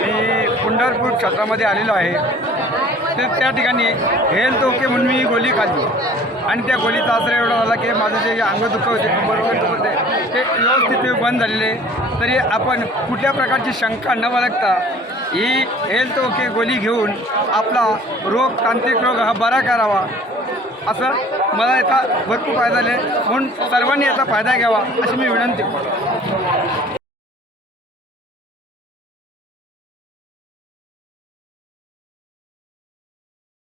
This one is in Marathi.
मी पंढरपूर क्षेत्रामध्ये आलेलो आहे. तर त्या ठिकाणी हेल्थ ओके म्हणून मी गोळी खाल्ली आणि त्या गोळीचा असर एवढा झाला की माझं जे अंग दुखत होते, कंबर वगैरे दुखत होते, ते व्यवस्थित बंद झालेले. तरी आपण कुठल्या प्रकारची शंका न बाळगता ही हेल्थ ओके गोळी घेऊन आपला रोग, तांत्रिक रोग हा बरा करावा, असं मला याचा भरपूर फायदा झाले. म्हणून सर्वांनी याचा फायदा घ्यावा अशी मी विनंती करतो.